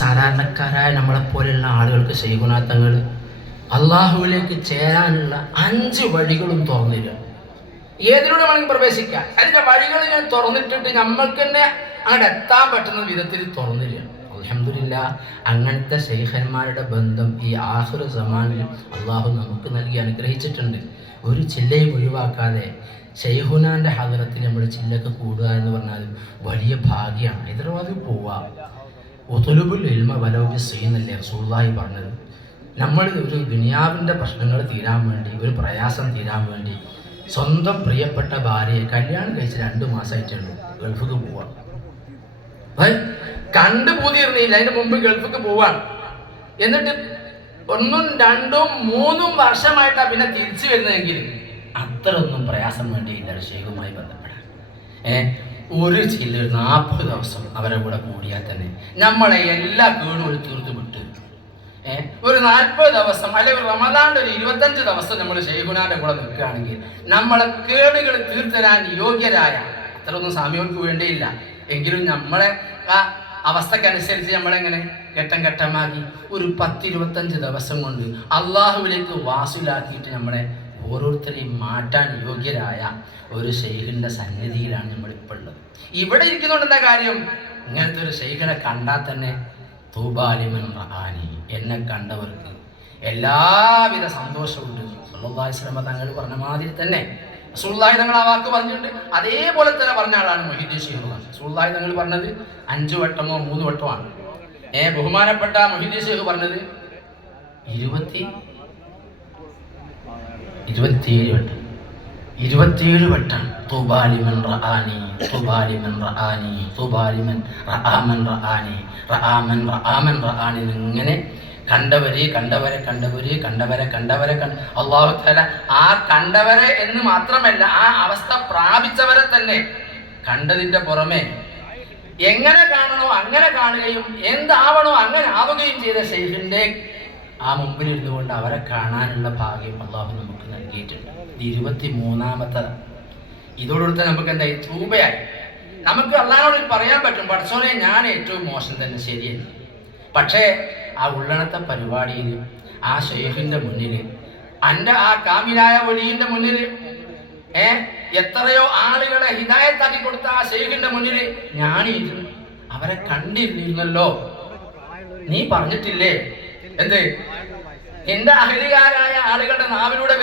സാധാരണക്കാരായ നമ്മളെപ്പോലെയുള്ള ആളുകൾക്ക് ശൈഖുനാത്തങ്ങൾ അള്ളാഹുവിലേക്ക് ചേരാനുള്ള 5 വഴികളും തുറന്നില്ല. ഏതിലൂടെ വേണമെങ്കിൽ പ്രവേശിക്കാം. അതിൻ്റെ വഴികൾ ഞാൻ തുറന്നിട്ടിട്ട് നമ്മൾക്ക് തന്നെ അങ്ങോട്ട് എത്താൻ പറ്റുന്ന വിധത്തിൽ തുറന്നില്ല. അൽഹംദുലില്ലാഹ്, അങ്ങനത്തെ ശൈഖന്മാരുടെ ബന്ധം ഈ ആഖിർ സമാനിൽ അള്ളാഹു നമുക്ക് നൽകി അനുഗ്രഹിച്ചിട്ടുണ്ട്. ഒരു ചില്ലയും ഒഴിവാക്കാതെ ശൈഖുനാൻ്റെ ഹദറത്തിൽ നമ്മൾ ചില്ലൊക്കെ കൂടുക എന്ന് പറഞ്ഞാൽ വലിയ ഭാഗ്യമാണ്. ഹൈദരാബാദിൽ പോവുക, ഉതുലുബുൽ ഇൽമ വലൗ ബിസ്സീനല്ലേ റസൂലുള്ളാഹി പറഞ്ഞത്. നമ്മൾ ഒരു ദുനിയാവിൻ്റെ പ്രശ്നങ്ങൾ തീരാൻ വേണ്ടി, ഒരു പ്രയാസം തീരാൻ വേണ്ടി സ്വന്തം പ്രിയപ്പെട്ട ഭാര്യയെ കല്യാണം കഴിച്ച് 2 മാസമായിട്ടുള്ളൂ ഗൾഫിക്ക് പോവാണ്. കണ്ടു പൂതിയിരുന്നില്ല, അതിൻ്റെ മുമ്പ് ഗൾഫിക്ക് പോവാണ്. എന്നിട്ട് 1, 2, 3 വർഷമായിട്ടാണ് പിന്നെ തിരിച്ചു വരുന്നതെങ്കിൽ അത്രയൊന്നും പ്രയാസം വേണ്ടിയില്ല ഷെയ്ഖുമായി ബന്ധപ്പെടാൻ. ഒരു ചില്ല 40 ദിവസം അവരെ കൂടെ കൂടിയാൽ തന്നെ നമ്മളെ എല്ലാ കേടും ഒരു തീർത്ത് വിട്ട് ഒരു 40 ദിവസം അല്ലെങ്കിൽ റമദാൻ്റെ ഒരു 25 ദിവസം നമ്മൾ ഷെയ്ഖുനാൻ്റെ കൂടെ നിൽക്കുകയാണെങ്കിൽ നമ്മളെ കേടുകൾ തീർത്തരാൻ യോഗ്യരായ, അത്രയൊന്നും സാമ്യങ്ങൾക്ക് വേണ്ടിയില്ല എങ്കിലും നമ്മളെ ആ അവസ്ഥക്കനുസരിച്ച് നമ്മളെങ്ങനെ ഘട്ടം ഘട്ടമാക്കി ഒരു 10-25 ദിവസം കൊണ്ട് അള്ളാഹുവിലേക്ക് വാസിലാക്കിയിട്ട് നമ്മളെ ഓരോരുത്തരെയും മാറ്റാൻ യോഗ്യരായ ഒരു ഷെയ്ഖിൻ്റെ സന്നിധിയിലാണ് നമ്മളിപ്പോൾ ഉള്ളത്. ഇവിടെ ഇരിക്കുന്നുണ്ട് എന്താ കാര്യം? ഇങ്ങനത്തെ ഒരു ഷെയ്ഖിനെ കണ്ടാൽ തന്നെ തൂബാലിമൻ റആനി, എന്നെ കണ്ടവർക്ക് എല്ലാവിധ സന്തോഷമുണ്ട്. സല്ലല്ലാഹു അലൈഹി വസല്ലം തങ്ങൾ പറഞ്ഞ മാതിരി തന്നെ റസൂലുള്ളാഹി തങ്ങൾ ആ വാക്ക് പറഞ്ഞിട്ടുണ്ട്. അതേപോലെ തന്നെ പറഞ്ഞ ആളാണ് മുഹീദ്ദീൻ ശൈഖ്. റസൂലുള്ളാഹി തങ്ങൾ പറഞ്ഞത് 5 വട്ടമോ 3 വട്ടമോ ആണ്. ബഹുമാനപ്പെട്ട മുഹീദ്ദീൻ ശൈഖ് പറഞ്ഞത് 27 വട്ടം. 27 വട്ടം തൂബാലിമൻ റആനി, തൂബാലിമൻ റആനി, തൂബാലിമൻ റആമൻ റആനി, റആമൻ റആമൻ റആനി, ഇങ്ങനെ കണ്ടവരെ അല്ലാഹു തആല ആ കണ്ടവരെ എന്ന് മാത്രമല്ല, ആ അവസ്ഥ പ്രാപിച്ചവരെ തന്നെ കണ്ടതിൻ്റെ പുറമെ എങ്ങനെ കാണണോ അങ്ങനെ കാണുകയും എന്താവണോ അങ്ങനെ ആവുകയും ചെയ്ത ഷെയ്ഖിൻ്റെ ആ മുമ്പിലിരുന്നു കൊണ്ട് അവരെ കാണാനുള്ള ഭാഗ്യം അള്ളാഹു നമുക്ക് നൽകിയിട്ടുണ്ട്. 23ാമത്തെ ഇതോടുകൂടി നമുക്ക് എന്തായി? തൂബയായി. നമുക്ക് അള്ളാഹുവോട് പറയാൻ പറ്റും, പടച്ചോനെ ഞാൻ ഏറ്റവും മോശം തന്നെ, ശരിയല്ല. പക്ഷേ ആ ഉള്ളണത്തെ പരിപാടിയിൽ ആ ഷെയ്ഖിൻ്റെ മുന്നിൽ, എൻ്റെ ആ കാമിലായ വലിയൻ്റെ മുന്നിൽ എത്രയോ ആളുകളെ ഹിദായത്താക്കി കൊടുത്ത ആ ഷെയ്ഖിൻ്റെ മുന്നിൽ ഞാനിരുന്നു അവരെ കണ്ടിരുന്നല്ലോ. നീ പറഞ്ഞിട്ടില്ലേ എന്ത്? എൻ്റെ അഹ്ലികാരായ ആളുകളുടെ നാവിലൂടെ